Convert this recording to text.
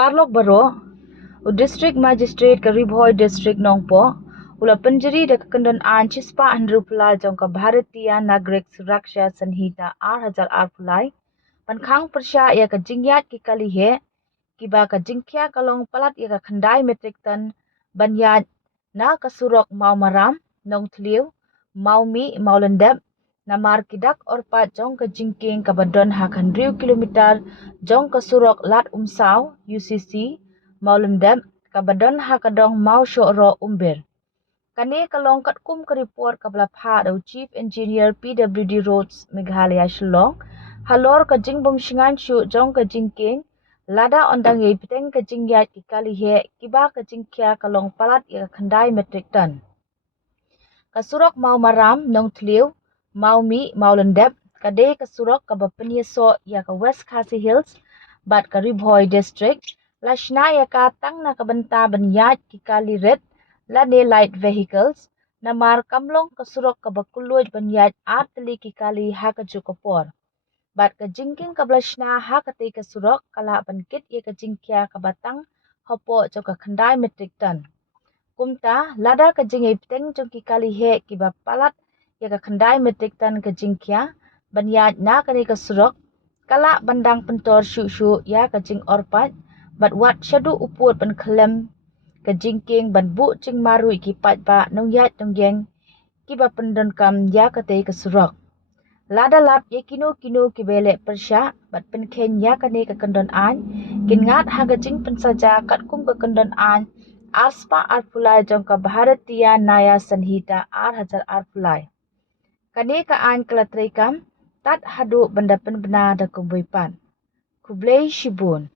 Parlok baro, district magistrate ka Ribhoy district nongpo, ula penjeri da kekendon an cispa handru pulai jong ka Bharatiya Nagrik Suraksha Sanhita 8000 pulai, pan khang pyrshah ya ka jingiaid ki kali he, kiba ka jingkhia kalong palat ya ka khandai metrik tan banyad na kasurok Mawmaram nong tliu Mawlyndep namar kidak orpat jong ka jingking ka badon hakan riu kilometer jong kasurok lat umsaw UCC Mawlyndep ka badon hakadong mau syoro umbir. Kani kalong kat kum ka report ka belapha daw Chief Engineer PWD Roads Meghalaya Shillong halor ka jingbom shingan shu jong ka jingking lada ondang ye piteng ka jingiaid ki kali he kiba ka jingkhia kalong palat ya khandai metrik ton. Kasurok Mawmaram nong tliu Mawlyndep kade kasurok ka bapeniaso ya ka West Khasi Hills bat ka Ribhoy district lashna ya ka tang na kabenta banyad ki kali red lade light vehicles namar kamlong kasurok ka bakuluj banyad atli ki kali ha ka jukopor. Bat ka jingking ka blashna ha ka te kasurok kala pankit ya ka jingkhia ka batang hopo jo ka khandai metrik ton. Kumta lada ka jingay piteng jong ki kali he ki bapalat ya ka khandai metrik ton ka jingkhia banyad na kani kasurok kala bandang pentor syu ya ka jing orpat bat wat syadu uput ban klem ka jingking ban bu jing marui ki pat ba nong yat nong yeng ki ba pendon kam ya ka te kasurok. Lada lap ye kino ki bele pyrshah bat penken ya kani ka kendon an kin ngat haga jing pensaja kat kum ka kendon an aspa pulai jong ka Bharatiya Naya Sanhita 8000 pulai. Kani ka an kalatrikam tat hadu benda penbena da kumbuipan. Kublai shibun.